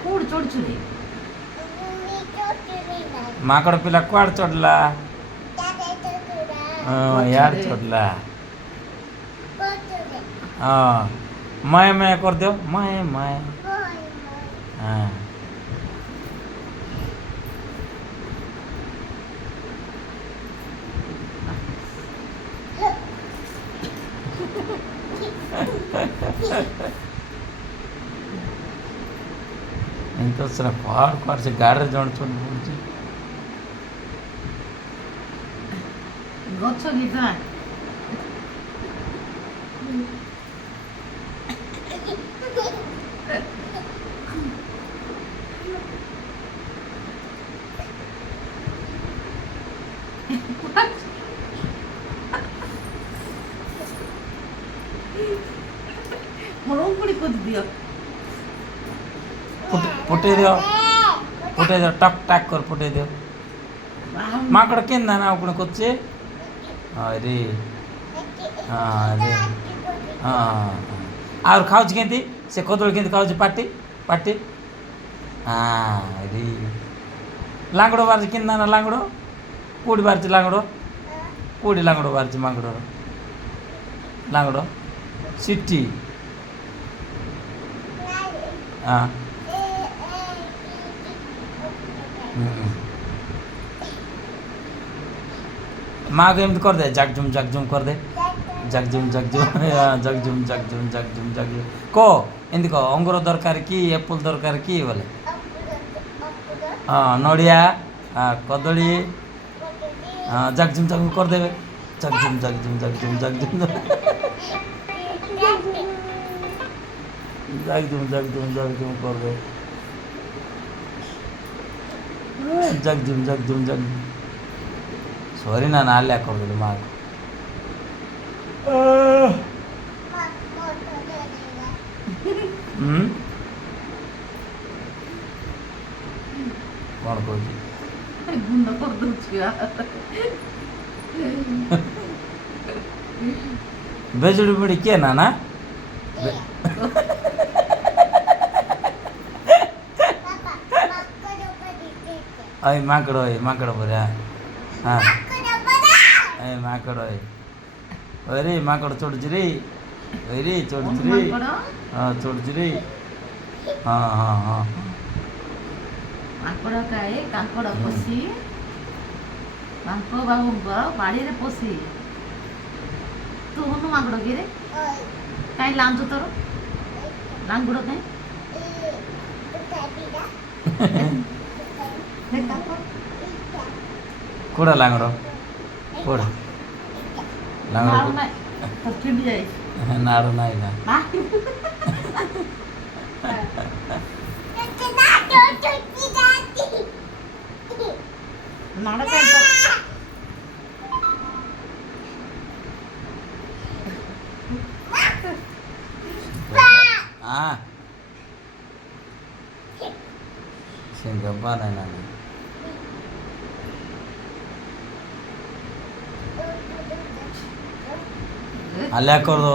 କୋଉଠି ଚଢୁଛୁ? ମାଙ୍କଡ଼ ପିଲା କୁଆଡ଼େ ଚଢ଼ିଲା? ହଁ ୟାର ଚଢ଼ିଲା। ହଁ ମଏ ମଏ କରିଦିଅ ମଏ ମଏ। ହଁ ଏମିତି ତ ସେଟା କୁଆଡ଼େ କୁଆଡ଼େ ସେ ଗାଡ଼ିରେ ଜଣେ ଚଢ଼ି ପଡ଼ୁଛି। ଗଛ ଗୀତା ମୋର ଉଙ୍ଗୁଡ଼ି ପୋତି ଦିଅ। ଫୁଟେଇ ଦିଅ ଟକ୍ ଟାକ୍ କରି ଫୁଟେଇ ଦିଅ। ମାଙ୍କଡ଼ କେନ୍ ନା ଆଉ କ'ଣ କରୁଛେ? ଆରେ ହଁ ରେ ହଁ ଆହୁରି ଖାଉଛି କେମିତି? ସେ କଦଳୀ କେମିତି ଖାଉଛି? ପାଟି ପାଟି ହଁ ରେ ଲାଙ୍ଗଡ଼ ବାହାରିଛି କେନ୍ ନା ଲାଙ୍ଗଡ଼? କେଉଁଠି ବାହାରିଛି ଲାଙ୍ଗଡ଼? କେଉଁଠି ଲାଙ୍ଗଡ଼ ବାହାରିଛି ମାଙ୍କଡ଼ର? ଲାଙ୍ଗଡ଼ ସିଟି ହଁ ମାଆକୁ ଏମିତି କରିଦେ ଜାଗଝୁମ୍ କରିଦେ ଜାଗଝୁମ୍ ଜାଗଝୁମ୍ କହ ଏମିତି କହ ଅଙ୍ଗୁର ଦରକାର କି ଏପୁଲ୍ ଦରକାର କି ବୋଲେ ହଁ ନଡ଼ିଆ କଦଳୀ ଜାଗଝୁମ୍ କରିଦେବେ ଜାଗଝୁମ୍ କରିଦେ ଜାଗଝୁମ୍ ସରି ନା ଆଲିଆ କରିଦେଲି ମାଆକୁ। କ'ଣ କହୁଛି? ଗୁଣ୍ଡ କରିଦଉଛି ବେଜୁଡ଼ି ବୁଡ଼ି କିଏ ନା ମାଙ୍କଡ଼ ପରେ ହଁ ମାଙ୍କଡ଼ ରେ ମାଙ୍କଡ଼ ଚଢ଼ୁଛି ରେ ଚଢ଼ୁଛି ରେ ହଁ ଚଢ଼ୁଛି ରେ ହଁ ହଁ ହଁ ମାଙ୍କଡ଼ କାଏ କାଙ୍କଡ଼ ପଶି ବାଙ୍କ ବାବୁଙ୍କ ବାଡ଼ିରେ ପଶି ତୁ ହନୁ ମାଙ୍କଡ଼ କିରେ କାହିଁ ଲାଞ୍ଚ ତୋର ଲାଙ୍ଗୁଡ଼ କାହିଁ କୋଡ଼ା ଲାଙ୍ଗଡ଼ କୋଡ଼ା ଲାଙ୍ଗଡ଼ ନାଡ଼ ନାହିଁ ନା सिंगप्पा नहीं ना अल्लाह कर दो